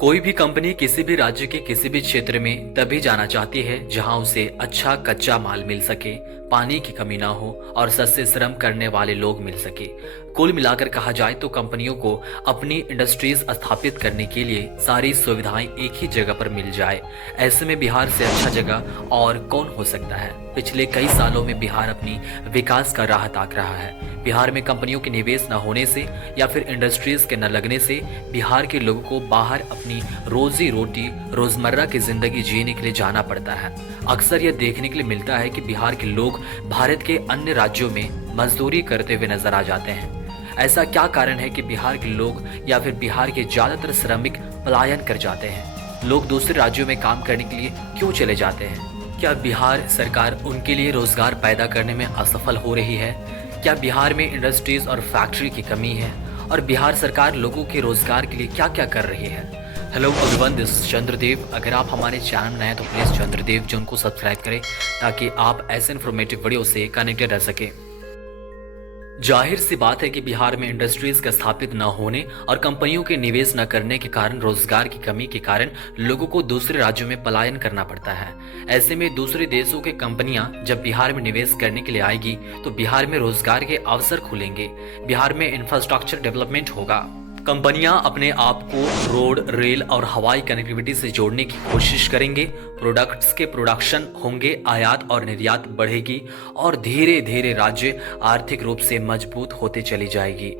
कोई भी कंपनी किसी भी राज्य के किसी भी क्षेत्र में तभी जाना चाहती है जहां उसे अच्छा कच्चा माल मिल सके, पानी की कमी ना हो और सस्ते श्रम करने वाले लोग मिल सके। कुल मिलाकर कहा जाए तो कंपनियों को अपनी इंडस्ट्रीज स्थापित करने के लिए सारी सुविधाएं एक ही जगह पर मिल जाए। ऐसे में बिहार से अच्छा जगह और कौन हो सकता है। पिछले कई सालों में बिहार अपनी विकास का राह ताक रहा है। बिहार में कंपनियों के निवेश न होने से या फिर इंडस्ट्रीज के न लगने से बिहार के लोगों को बाहर अपनी रोजी रोटी रोजमर्रा की जिंदगी जीने के लिए जाना पड़ता है। अक्सर यह देखने के लिए मिलता है कि बिहार के लोग भारत के अन्य राज्यों में मजदूरी करते हुए नजर आ जाते हैं। ऐसा क्या कारण है कि बिहार के लोग या फिर बिहार के ज्यादातर श्रमिक पलायन कर जाते हैं? लोग दूसरे राज्यों में काम करने के लिए क्यों चले जाते हैं? क्या बिहार सरकार उनके लिए रोजगार पैदा करने में असफल हो रही है? क्या बिहार में इंडस्ट्रीज और फैक्ट्री की कमी है? और बिहार सरकार लोगों के रोजगार के लिए क्या क्या कर रही है? Hello everyone, this Chandradev. अगर आप हमारे चैनल में नए हैं तो प्लीज चंद्रदेव जॉन को सब्सक्राइब करें ताकि आप ऐसे इन्फॉर्मेटिव वीडियो से कनेक्टेड रह सके। जाहिर सी बात है कि बिहार में इंडस्ट्रीज का स्थापित न होने और कंपनियों के निवेश न करने के कारण रोजगार की कमी के कारण लोगों को दूसरे राज्यों में पलायन करना पड़ता है। ऐसे में दूसरे देशों की कंपनियां जब बिहार में निवेश करने के लिए आएगी तो बिहार में रोजगार के अवसर खुलेंगे, बिहार में इंफ्रास्ट्रक्चर डेवलपमेंट होगा। कंपनियां अपने आप को रोड, रेल और हवाई कनेक्टिविटी से जोड़ने की कोशिश करेंगे। प्रोडक्ट्स के प्रोडक्शन होंगे, आयात और निर्यात बढ़ेगी और धीरे धीरे राज्य आर्थिक रूप से मजबूत होते चली जाएगी।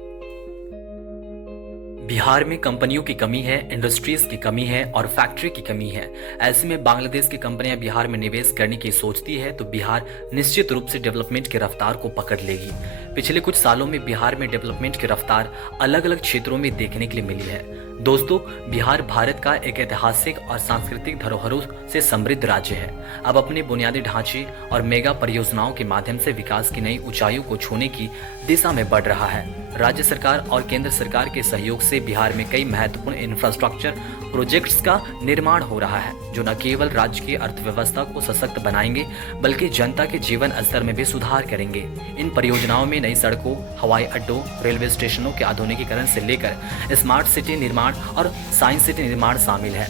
बिहार में कंपनियों की कमी है, इंडस्ट्रीज की कमी है और फैक्ट्री की कमी है। ऐसे में बांग्लादेश की कंपनियां बिहार में निवेश करने की सोचती है तो बिहार निश्चित रूप से डेवलपमेंट की रफ्तार को पकड़ लेगी। पिछले कुछ सालों में बिहार में डेवलपमेंट की रफ्तार अलग अलग क्षेत्रों में देखने के लिए मिली है। दोस्तों, बिहार भारत का एक ऐतिहासिक और सांस्कृतिक धरोहरों से समृद्ध राज्य है। अब अपने बुनियादी ढांचे और मेगा परियोजनाओं के माध्यम से विकास की नई ऊंचाइयों को छूने की दिशा में बढ़ रहा है। राज्य सरकार और केंद्र सरकार के सहयोग से बिहार में कई महत्वपूर्ण इंफ्रास्ट्रक्चर प्रोजेक्ट्स का निर्माण हो रहा है जो न केवल राज्य की अर्थव्यवस्था को सशक्त बनाएंगे बल्कि जनता के जीवन स्तर में भी सुधार करेंगे। इन परियोजनाओं में नई सड़कों, हवाई अड्डों, रेलवे स्टेशनों के आधुनिकीकरण से लेकर स्मार्ट सिटी निर्माण और साइंस सिटी निर्माण शामिल है।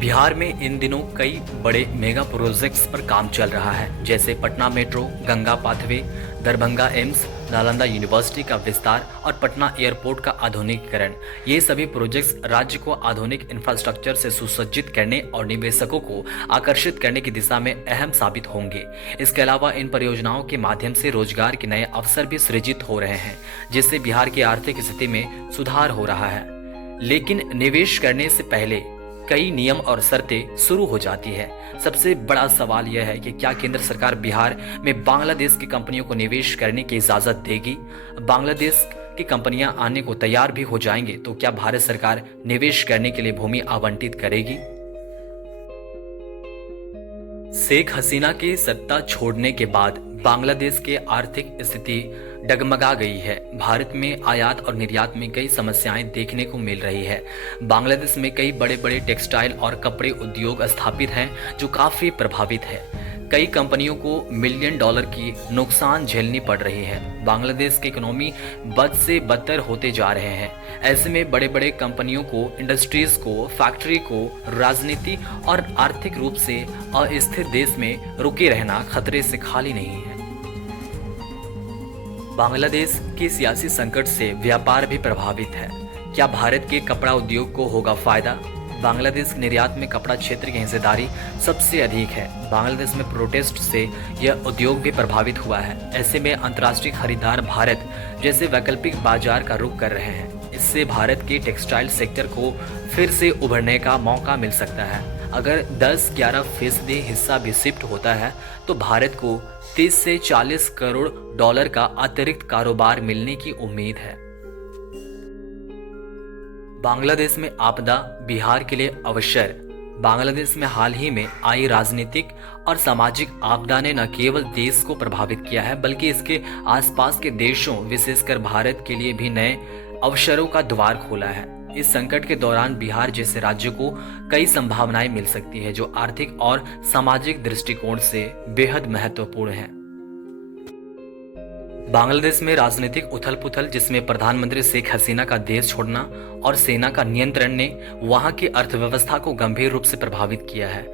बिहार में इन दिनों कई बड़े मेगा प्रोजेक्ट्स पर काम चल रहा है, जैसे Patna metro, Ganga pathway, Darbhanga AIIMS, Nalanda university का विस्तार और पटना एयरपोर्ट का आधुनिकीकरण। ये सभी प्रोजेक्ट्स राज्य को आधुनिक इंफ्रास्ट्रक्चर से सुसज्जित करने और निवेशकों को आकर्षित करने की दिशा में अहम साबित होंगे। इसके अलावा इन परियोजनाओं के माध्यम से रोजगार के नए अवसर भी सृजित हो रहे हैं, जिससे बिहार की आर्थिक स्थिति में सुधार हो रहा है। लेकिन निवेश करने से पहले कई नियम और शर्तें शुरू हो जाती है। सबसे बड़ा सवाल यह है कि क्या केंद्र सरकार बिहार में बांग्लादेश की कंपनियों को निवेश करने की इजाजत देगी? बांग्लादेश की कंपनियां आने को तैयार भी हो जाएंगे तो क्या भारत सरकार निवेश करने के लिए भूमि आवंटित करेगी? शेख हसीना के सत्ता छोड़ने के बाद बांग्लादेश की आर्थिक स्थिति डगमगा गई है। भारत में आयात और निर्यात में कई समस्याएं देखने को मिल रही है। बांग्लादेश में कई बड़े बड़े टेक्सटाइल और कपड़े उद्योग स्थापित हैं जो काफी प्रभावित है। कई कंपनियों को $मिलियन की नुकसान झेलनी पड़ रही है। बांग्लादेश की इकोनॉमी बद से बदतर होते जा रहे हैं। ऐसे में बड़े बड़े कंपनियों को, इंडस्ट्रीज को, फैक्ट्री को राजनीति और आर्थिक रूप से अस्थिर देश में रुके रहना खतरे से खाली नहीं है। बांग्लादेश के सियासी संकट से व्यापार भी प्रभावित है। क्या भारत के कपड़ा उद्योग को होगा फायदा? बांग्लादेश निर्यात में कपड़ा क्षेत्र की हिस्सेदारी सबसे अधिक है। बांग्लादेश में प्रोटेस्ट से यह उद्योग भी प्रभावित हुआ है। ऐसे में अंतर्राष्ट्रीय खरीदार भारत जैसे वैकल्पिक बाजार का रुख कर रहे हैं। इससे भारत के टेक्सटाइल सेक्टर को फिर से उभरने का मौका मिल सकता है। अगर 10-11% हिस्सा भी शिफ्ट होता है तो भारत को 30 से 40 करोड़ डॉलर का अतिरिक्त कारोबार मिलने की उम्मीद है। बांग्लादेश में आपदा बिहार के लिए अवसर। बांग्लादेश में हाल ही में आई राजनीतिक और सामाजिक आपदा ने न केवल देश को प्रभावित किया है बल्कि इसके आसपास के देशों, विशेषकर भारत के लिए भी नए अवसरों का द्वार खोला है। इस संकट के दौरान बिहार जैसे राज्य को कई संभावनाएं मिल सकती है जो आर्थिक और सामाजिक दृष्टिकोण से बेहद महत्वपूर्ण है। बांग्लादेश में राजनीतिक उथल पुथल, जिसमें प्रधानमंत्री शेख हसीना का देश छोड़ना और सेना का नियंत्रण ने वहां की अर्थव्यवस्था को गंभीर रूप से प्रभावित किया है।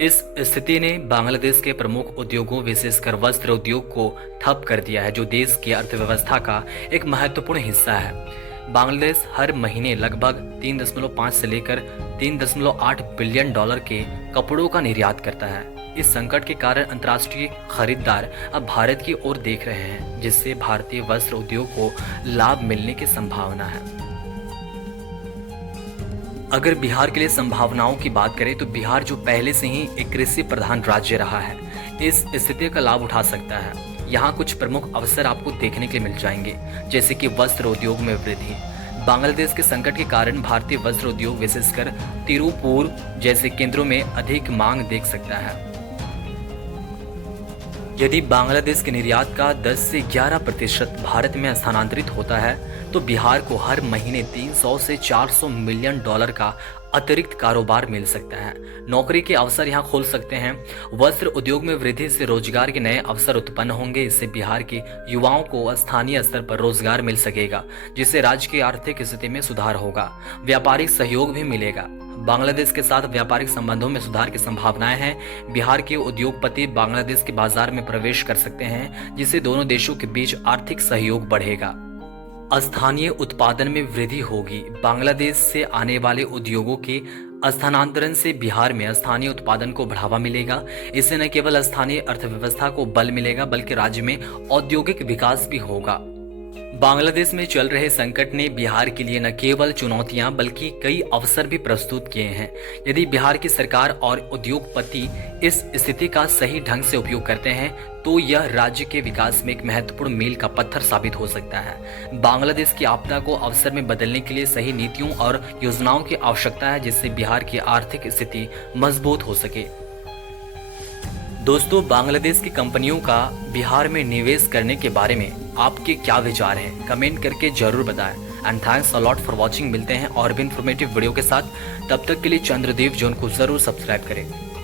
इस स्थिति ने बांग्लादेश के प्रमुख उद्योगों, विशेषकर वस्त्र उद्योग को ठप कर दिया है, जो देश की अर्थव्यवस्था का एक महत्वपूर्ण हिस्सा है। बांग्लादेश हर महीने लगभग 3.5 से लेकर 3.8 बिलियन डॉलर के कपड़ों का निर्यात करता है। इस संकट के कारण अंतर्राष्ट्रीय खरीदार अब भारत की ओर देख रहे हैं, जिससे भारतीय वस्त्र उद्योग को लाभ मिलने की संभावना है। अगर बिहार के लिए संभावनाओं की बात करें तो बिहार, जो पहले से ही एक कृषि प्रधान राज्य रहा है, इस स्थिति का लाभ उठा सकता है। यहाँ कुछ प्रमुख अवसर आपको देखने के लिए मिल जाएंगे, जैसे कि वस्त्र उद्योग में वृद्धि। बांग्लादेश के संकट के कारण भारतीय वस्त्र उद्योग, विशेषकर तिरुपुर जैसे केंद्रों में अधिक मांग देख सकता है। यदि बांग्लादेश के निर्यात का 10 से 11% भारत में स्थानांतरित होता है तो बिहार को हर महीने 300 से 400 मिलियन डॉलर का अतिरिक्त कारोबार मिल सकता है। नौकरी के अवसर यहाँ खोल सकते हैं। वस्त्र उद्योग में वृद्धि से रोजगार के नए अवसर उत्पन्न होंगे। इससे बिहार के युवाओं को स्थानीय स्तर पर रोजगार मिल सकेगा, जिससे राज्य की आर्थिक स्थिति में सुधार होगा। व्यापारिक सहयोग भी मिलेगा। बांग्लादेश के साथ व्यापारिक संबंधों में सुधार की संभावनाएं हैं। बिहार के उद्योगपति बांग्लादेश के बाजार में प्रवेश कर सकते हैं, जिससे दोनों देशों के बीच आर्थिक सहयोग बढ़ेगा। स्थानीय उत्पादन में वृद्धि होगी। बांग्लादेश से आने वाले उद्योगों के स्थानांतरण से बिहार में स्थानीय उत्पादन को बढ़ावा मिलेगा। इससे न केवल स्थानीय अर्थव्यवस्था को बल मिलेगा, बल्कि राज्य में औद्योगिक विकास भी होगा। बांग्लादेश में चल रहे संकट ने बिहार के लिए न केवल चुनौतियां बल्कि कई अवसर भी प्रस्तुत किए हैं। यदि बिहार की सरकार और उद्योगपति इस स्थिति का सही ढंग से उपयोग करते हैं तो यह राज्य के विकास में एक महत्वपूर्ण मील का पत्थर साबित हो सकता है। बांग्लादेश की आपदा को अवसर में बदलने के लिए सही नीतियों और योजनाओं की आवश्यकता है, जिससे बिहार की आर्थिक स्थिति मजबूत हो सके। दोस्तों, बांग्लादेश की कंपनियों का बिहार में निवेश करने के बारे में आपके क्या विचार हैं? कमेंट करके जरूर बताएं। And thanks a lot for watching. मिलते हैं और भी इंफॉर्मेटिव वीडियो के साथ। तब तक के लिए चंद्रदेव जोन को जरूर सब्सक्राइब करें।